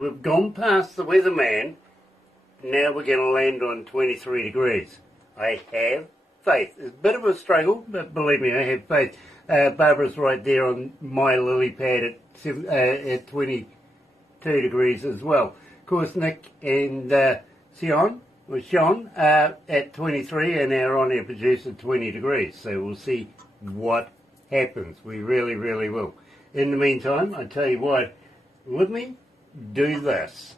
We've gone past the weatherman. Now we're going to land on 23 degrees. I have faith. It's a bit of a struggle, but believe me, I have faith. Barbara's right there on my lily pad at 22 degrees as well. Of course, Nick and Sean at 23, and our on-air producer 20 degrees. So we'll see what happens. We really, really will. In the meantime, I tell you what, let me do this.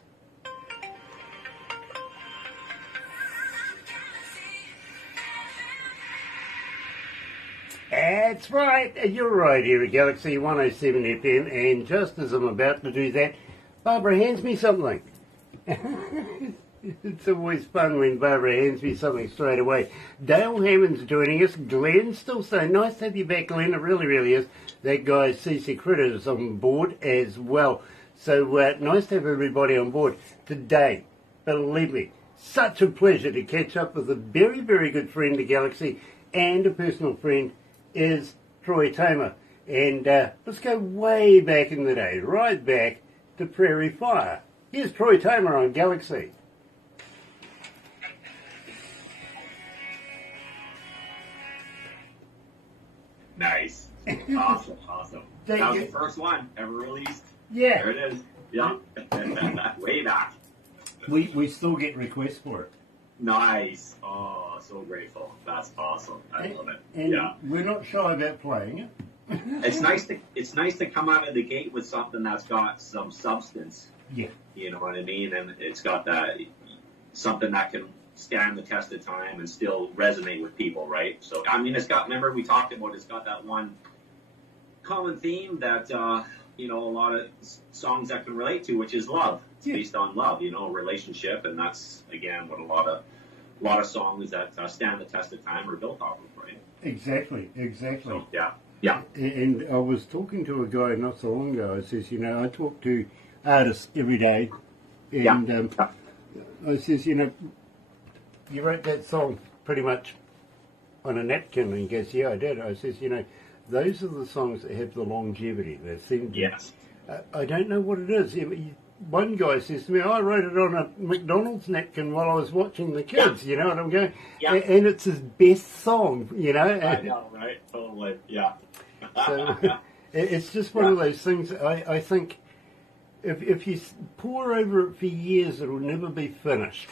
That's right, you're right here at Galaxy 107 FM, and just as I'm about to do that, Barbara hands me something. It's always fun when Barbara hands me something straight away. Dale Hammond's joining us. Glenn's still saying, nice to have you back, Glenn. It really, really is. That guy, CC Critter, is on board as well. So nice to have everybody on board today. Believe me, such a pleasure to catch up with a very, very good friend of Galaxy and a personal friend is Troy Toma. And let's go way back in the day, right back to Prairie Fire. Here's Troy Toma on Galaxy. Nice. Awesome. That was the first one ever released. Yeah. There it is. Yeah. Way back. We still get requests for it. Nice. Oh, so grateful. That's awesome. I love it. And yeah. We're not shy about playing it. It's nice to come out of the gate with something that's got some substance. Yeah. You know what I mean? And it's got that something that can stand the test of time and still resonate with people, right? So, I mean, remember we talked about, it's got that one common theme that, a lot of songs that can relate to, which is love. It's based on love, relationship, and that's, again, what a lot of songs that stand the test of time are built off of, right? Exactly. So, yeah. And I was talking to a guy not so long ago. I says, I talk to artists every day, and I says, you wrote that song pretty much on a napkin, and he goes, yeah, I did. I says, those are the songs that have the longevity. They seem to, yes. I don't know what it is. One guy says to me, I wrote it on a McDonald's napkin while I was watching the kids, you know what I'm going? Yeah. And it's his best song, I know, right? Totally, yeah. So it's just one of those things. I think if you pour over it for years, it'll never be finished.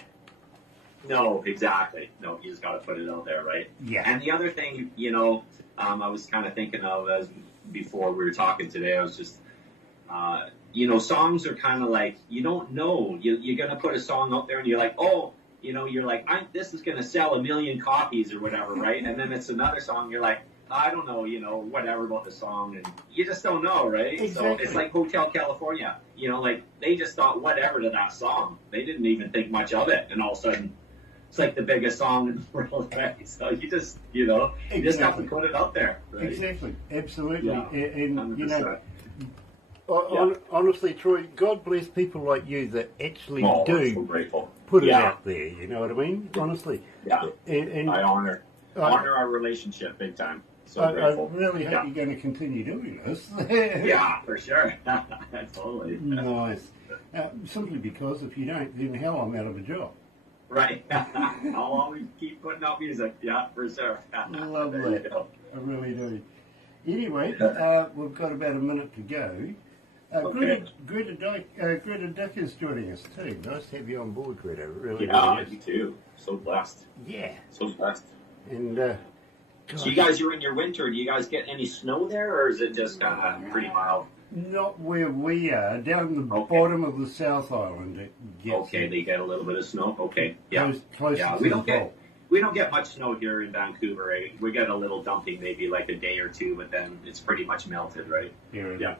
No, exactly. No, you just got to put it out there, right? Yeah. And the other thing, I was kind of thinking of as before we were talking today, I was just, songs are kind of like, you don't know. You're going to put a song out there and you're like, oh, you're like, this is going to sell 1 million copies or whatever, right? And then it's another song, you're like, I don't know, whatever about the song, and you just don't know, right? Exactly. So it's like Hotel California, they just thought whatever to that song. They didn't even think much of it, and all of a sudden, it's like the biggest song in the world, right? So you just, you just have to put it out there, right? Exactly, absolutely. Yeah, and honestly, Troy, God bless people like you that actually do so grateful. Put it out there, you know what I mean? Honestly. Yeah, and I honor our relationship big time. So I grateful. really hope you're going to continue doing this. Yeah, for sure. Totally. Nice. Simply because if you don't, then hell, I'm out of a job. Right. I'll always keep putting out music. Yeah, for sure. Love that. I really do. Anyway, we've got about a minute to go. Okay. Greta Dick is joining us too. Nice to have you on board, Greta. Really, you too. So blessed. Yeah. So blessed. And so you guys are in your winter. Do you guys get any snow there, or is it just kind of pretty mild? Not where we are. Down the bottom of the South Island, it gets. Okay, they get a little bit of snow. Okay, yeah, close yeah. To We don't get much snow here in Vancouver. Eh? We get a little dumping, maybe like a day or two, but then it's pretty much melted, right? Here enough.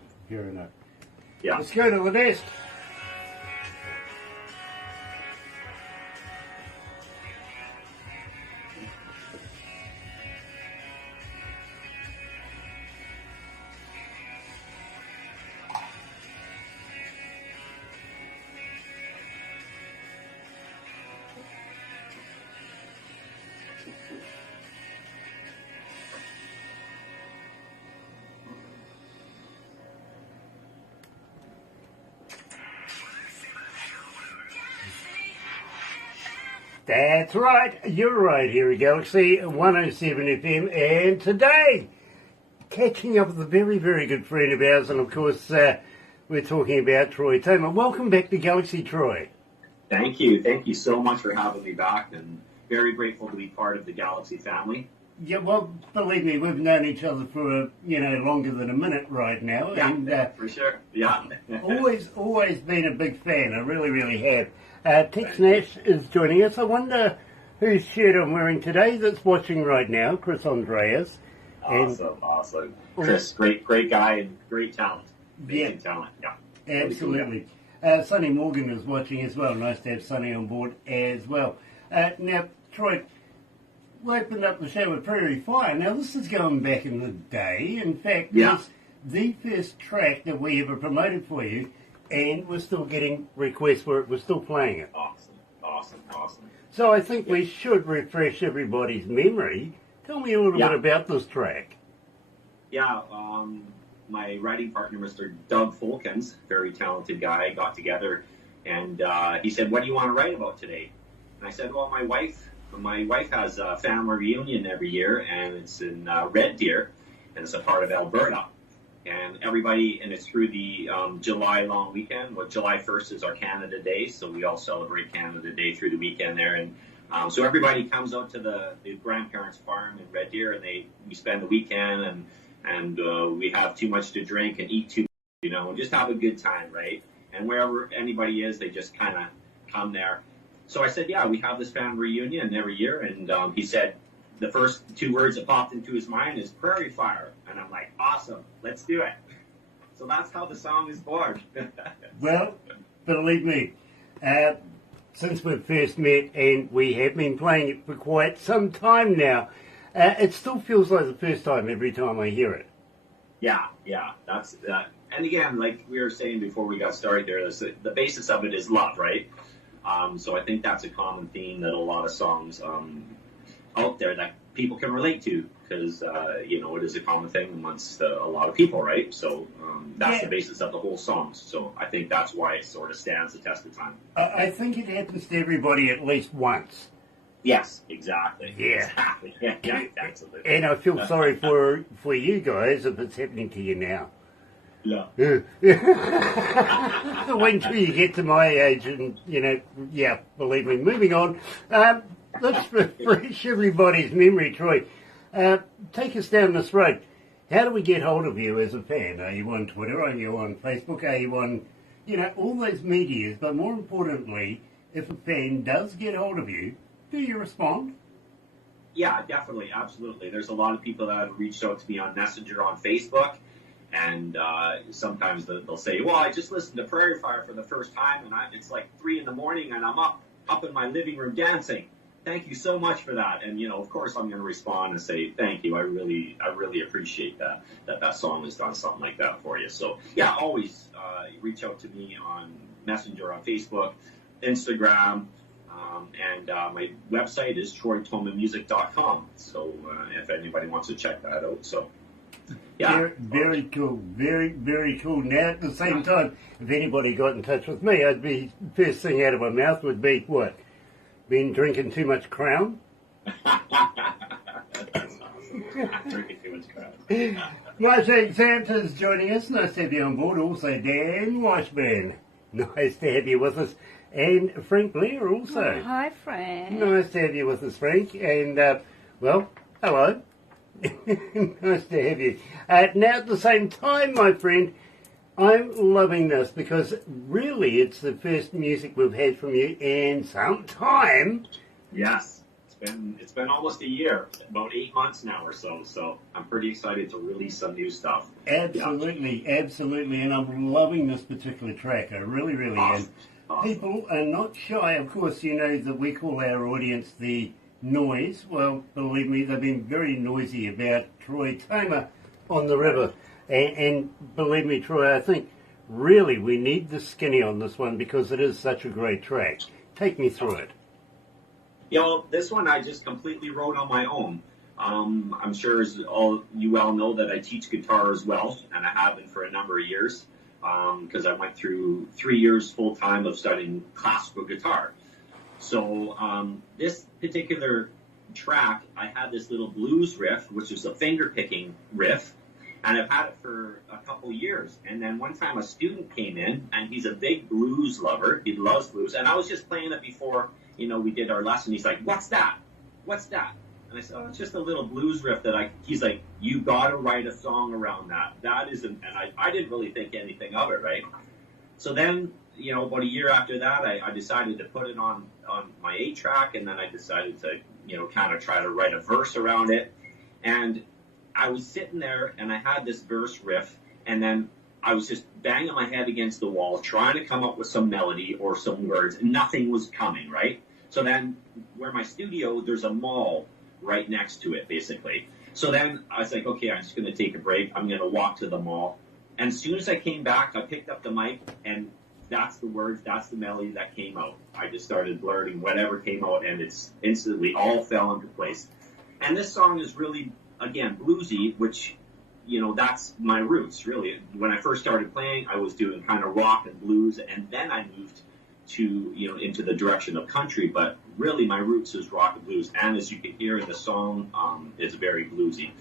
Yeah. Let's go to the desk. That's right, you're right here at Galaxy 107 FM, and today, catching up with a very, very good friend of ours, and of course, we're talking about Troy Toma. Welcome back to Galaxy, Troy. Thank you so much for having me back, and very grateful to be part of the Galaxy family. Yeah, well, believe me, we've known each other for, longer than a minute right now. Yeah, and for sure, yeah. always been a big fan, I really, really have. Tex Nash is joining us. I wonder whose shirt I'm wearing today that's watching right now, Chris Andreas. Awesome. Chris, great guy and great talent. Amazing talent, yeah. Absolutely. Sonny Morgan is watching as well. Nice to have Sonny on board as well. Now, Troy, we opened up the show with Prairie Fire. Now, this is going back in the day. In fact, it's the first track that we ever promoted for you, and we're still getting requests for it. We're still playing it. Awesome. So I think we should refresh everybody's memory. Tell me a little bit about this track. Yeah, my writing partner, Mr. Doug Folkens, very talented guy, got together, and he said, "What do you want to write about today?" And I said, "Well, my wife has a family reunion every year, and it's in Red Deer, and it's a part of Alberta. And it's through the July long weekend. Well, July 1st is our Canada Day, so we all celebrate Canada Day through the weekend there. And so everybody comes out to the grandparents' farm in Red Deer, and we spend the weekend, and we have too much to drink and eat too much, and just have a good time, right? And wherever anybody is, they just kind of come there." So I said, "Yeah, we have this family reunion every year." And he said, the first two words that popped into his mind is Prairie Fire. And I'm like, awesome, let's do it. So that's how the song is born. Well, believe me, since we first met, and we have been playing it for quite some time now, it still feels like the first time every time I hear it. Yeah, that's that. And again, like we were saying before we got started there, the basis of it is love, right? So I think that's a common theme that a lot of songs out there that people can relate to, because it is a common thing amongst a lot of people, right? So that's the basis of the whole song. So I think that's why it sort of stands the test of time. I think it happens to everybody at least once. Yes, exactly. Yeah. Exactly. Yeah, absolutely. And I feel sorry for you guys if it's happening to you now. Yeah. Wait till you get to my age, and believe me. Moving on. Let's refresh everybody's memory, Troy. Take us down this road. How do we get hold of you as a fan? Are you on Twitter? Are you on Facebook? Are you on, all those medias? But more importantly, if a fan does get hold of you, do you respond? Yeah, definitely, absolutely. There's a lot of people that have reached out to me on Messenger on Facebook, and sometimes they'll say, "Well, I just listened to Prairie Fire for the first time, and it's like 3 a.m, and I'm up in my living room dancing. Thank you so much for that." And of course, I'm going to respond and say thank you. I really appreciate that song has done something like that for you. So yeah, always reach out to me on Messenger, on Facebook, Instagram, and my website is troytomamusic.com. So if anybody wants to check that out, so. Yeah. Very cool. Very, very cool. Now, at the same time, if anybody got in touch with me, first thing out of my mouth would be, what? Been drinking too much Crown? That's awesome. Drinking too much Crown. Marshall Santa's joining us. Nice to have you on board. Also, Dan Washburn. Nice to have you with us. And Frank Blair also. Oh, hi, Frank. Nice to have you with us, Frank. And, hello. Nice to have you. Now, at the same time, my friend, I'm loving this because really it's the first music we've had from you in some time. Yes, it's been almost a year, about 8 months now or so. So I'm pretty excited to release some new stuff. Absolutely, and I'm loving this particular track. I really, really am. People are not shy. Of course, you know that we call our audience the noise. Well, believe me, they've been very noisy about Troy Toma on the river. And believe me, Troy, I think really we need the skinny on this one because it is such a great track. Take me through it. This one I just completely wrote on my own. I'm sure as you all know that I teach guitar as well, and I have been for a number of years because I went through 3 years full time of studying classical guitar. So this particular track, I had this little blues riff, which is a finger picking riff, and I've had it for a couple years. And then one time a student came in, and he's a big blues lover. He loves blues, and I was just playing it before, we did our lesson. He's like, "What's that? What's that?" And I said, "Oh, it's just a little blues riff that he's like, "You got to write a song around that. That isn't," and I didn't really think anything of it, right? So then, about a year after that, I decided to put it on my 8-track, and then I decided to, kind of try to write a verse around it. And I was sitting there, and I had this verse riff, and then I was just banging my head against the wall, trying to come up with some melody or some words, and nothing was coming, right? So then, where my studio, there's a mall right next to it, basically. So then I was like, okay, I'm just going to take a break. I'm going to walk to the mall. And as soon as I came back, I picked up the mic, and that's the words, that's the melody that came out. I just started blurting whatever came out, and it's instantly all fell into place. And this song is really, again, bluesy, which, that's my roots, really. When I first started playing, I was doing kind of rock and blues, and then I moved to, into the direction of country, but really my roots is rock and blues. And as you can hear in the song, it's very bluesy.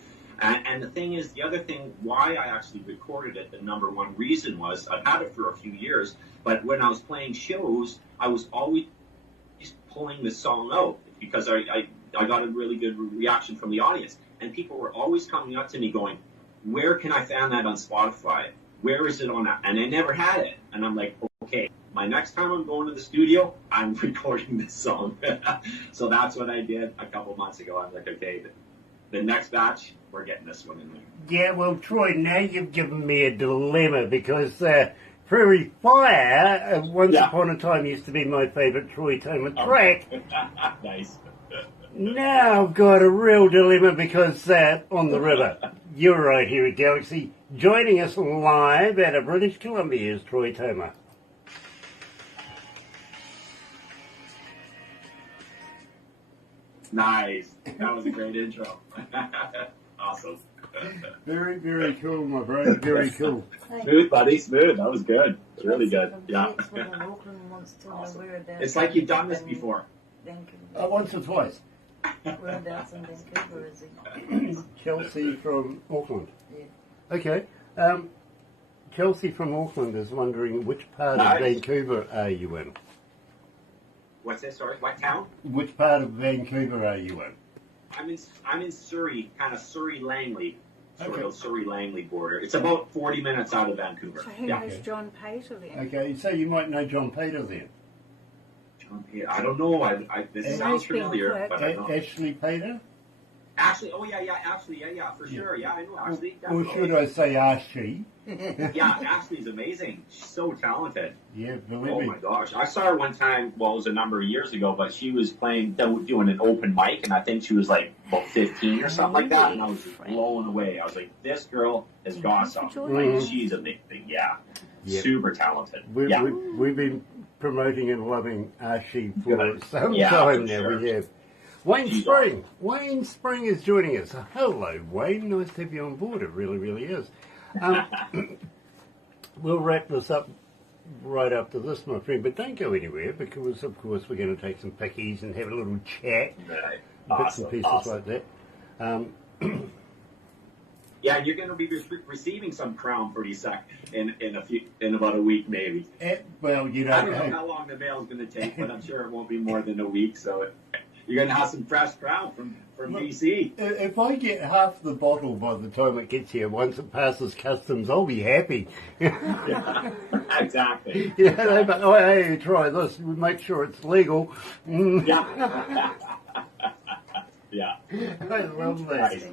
And the thing is, the other thing why I actually recorded it, the number one reason was I've had it for a few years, but when I was playing shows, I was always pulling the song out because I got a really good reaction from the audience. And people were always coming up to me going, "Where can I find that on Spotify? Where is it on that?" And I never had it. And I'm like, okay, my next time I'm going to the studio, I'm recording this song. So that's what I did a couple months ago. I'm like, okay, the next batch, we're getting this one in there. Yeah, well, Troy, now you've given me a dilemma because Prairie Fire, once upon a time, used to be my favourite Troy Toma track. Nice. Now I've got a real dilemma because On the River, you're right here at Galaxy. Joining us live out of British Columbia is Troy Toma. Nice. That was a great intro. Awesome. Very, very cool, my bro. Very cool. Smooth, buddy. Smooth. That was good. Really good. Yeah. Awesome. It's like you've done this before. Once or twice. Whereabouts in Vancouver is he? Chelsea from Auckland. Yeah. Okay. Chelsea from Auckland is wondering which part of Vancouver are you in? What's this? Sorry, what town? Which part of Vancouver are you in? I'm in Surrey, kind of Surrey-Langley, sort Okay. of Surrey-Langley border. It's about 40 minutes out of Vancouver. So who Yeah. knows John Pater then? Okay, so you might know John Pater then. John Pater. I don't know. This And sounds he's been familiar, quick. but I don't know. Ashley Pater? Ashley, oh yeah, Ashley, yeah, for sure. Yeah, I know Ashley. Or should I say Ashley? Yeah, Ashley's amazing. She's so talented. Yeah, believe Oh me. my gosh. I saw her one time, well, it was a number of years ago, but she was doing an open mic, and I think she was like about 15 or something like that, and I was just blown away. I was like, this girl has got something. Like, she's a big thing. Yeah. Yep. Super talented. We've been promoting and loving Ashley for Good. some Yeah, time for now. sure. We have. Wayne She's Spring. Wayne Spring is joining us. Hello, Wayne. Nice to have you on board. It really, really is. We'll wrap this up right after this, my friend, but don't go anywhere because, of course, we're going to take some pickies and have a little chat, Right. bits and pieces like that. Yeah, you're going to be receiving some crown pretty soon in about a week, maybe. Well, you I don't don't know know. how long the mail's going to take, but I'm sure it won't be more than a week. So you're going to have some fresh crown from BC. If I get half the bottle by the time it gets here, once it passes customs, I'll be happy. Yeah, exactly. Yeah, they go, oh, hey, try this. We make sure it's legal. Yeah. Yeah. I love that. Nice.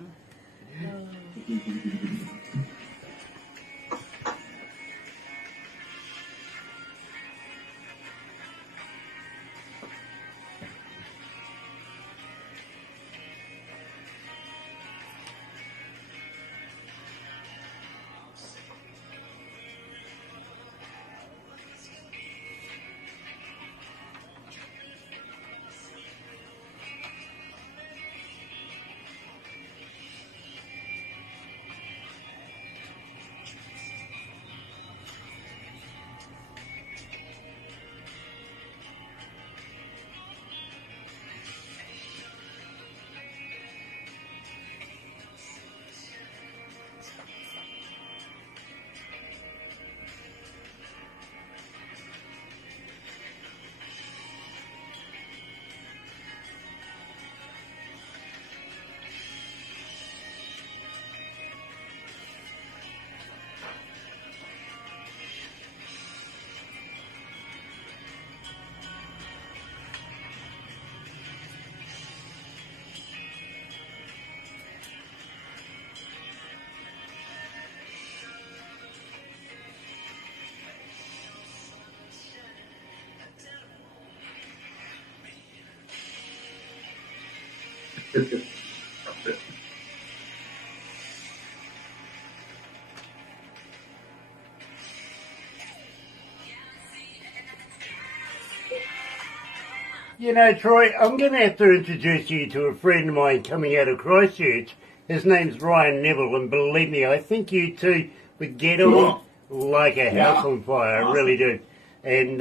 You know, Troy, I'm going to have to introduce you to a friend of mine coming out of Christchurch. His name's Ryan Neville, and believe me, I think you two would get on like a house on fire. Awesome. I really do. And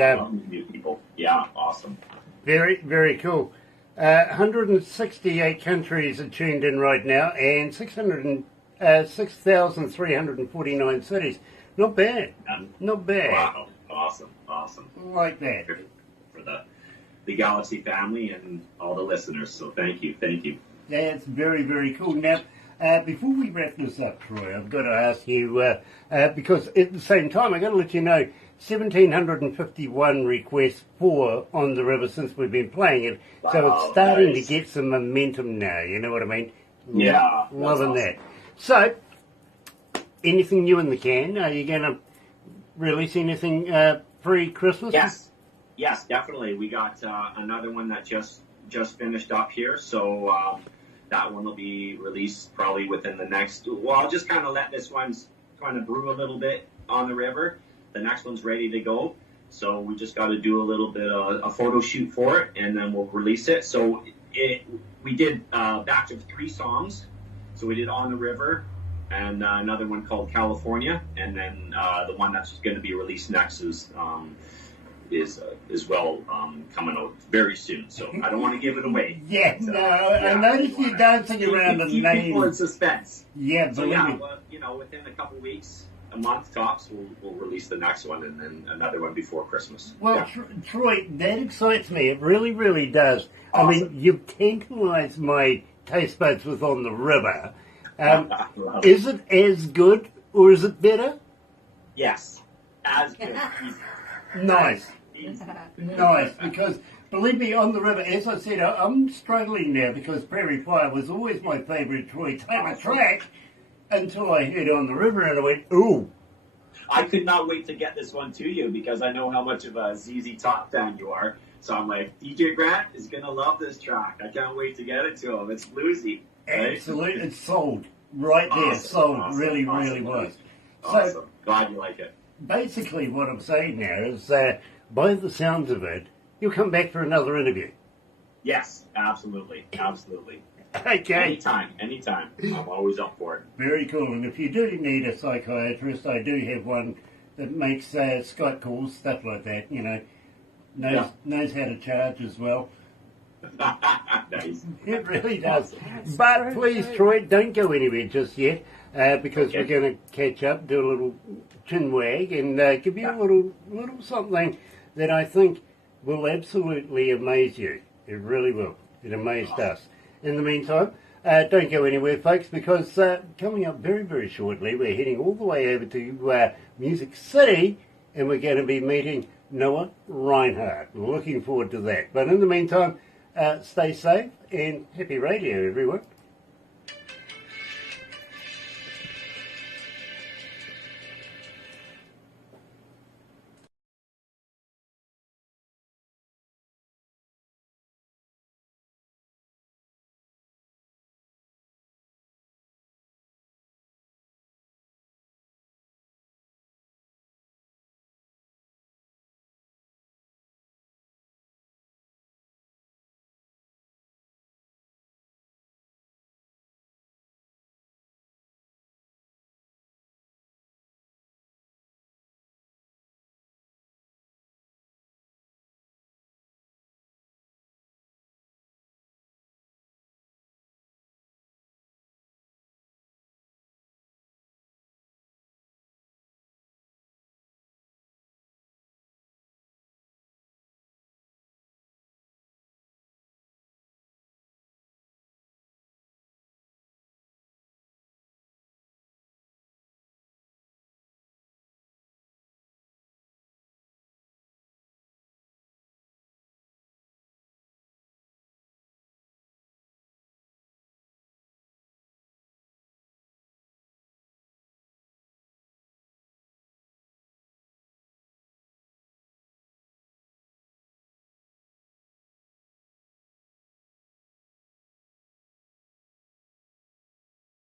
New people. Yeah, awesome. very, very cool. 168 countries are tuned in right now, and 6,349 cities. Not bad. Not bad. Wow. Awesome. Like that. For the Galaxy family and all the listeners. So thank you. That's very, very cool. Now, before we wrap this up, Troy, I've got to ask you, because at the same time, I've got to let you know, 1,751 requests for On the River since we've been playing it. So it's starting to get some momentum now, you know what I mean? Yeah. Loving awesome. that. So, anything new in the can? Are you going to release anything pre-Christmas? Yes, definitely. We got another one that just finished up here, so that one will be released probably within the next. Well, I'll just kind of let this one kind of brew a little bit on the river. The next one's ready to go, so we just got to do a little bit of a photo shoot for it, and then we'll release it. So we did a batch of 3 songs. So we did On the River, and another one called California, and then the one that's going to be released next is well coming out very soon. So I don't want to give it away. Yeah, I noticed you dancing around the keep name. people in suspense. Yeah, So believe me. well, within a couple weeks, a month tops, we'll release the next one, and then another one before Christmas. Well, Yeah. Troy, that excites me. It really, really does. Awesome. I mean, you've tantalised my taste buds with On the River. Love it. Is it as good or is it better? Yes, as good. Nice. Easy. Nice, because believe me, On the River, as I said, I'm struggling now because Prairie Fire was always my favourite Troy Toma track until I heard On the River and I went, ooh. I could not wait to get this one to you because I know how much of a ZZ Top fan you are. So I'm like, DJ Grant is going to love this track. I can't wait to get it to him. It's bluesy. Right? Absolutely, it's sold right there. Awesome, Sold, awesome, really, awesome. really was. Awesome. So Glad you like it. basically, what I'm saying now is, by the sounds of it, you'll come back for another interview. Yes, absolutely. Okay. Anytime. I'm always up for it. Very cool. And if you do need a psychiatrist, I do have one that makes Skype calls, stuff like that. You know, knows how to charge as well. Nice. It really does. That's But true, please, true. Troy, don't go anywhere just yet, because Okay. we're going to catch up, do a little chin wag, and give you a little something that I think will absolutely amaze you. It really will. It amazed us. In the meantime, don't go anywhere, folks, because coming up very, very shortly, we're heading all the way over to Music City, and we're going to be meeting Noah Reinhardt. Looking forward to that. But in the meantime, stay safe and happy radio, everyone.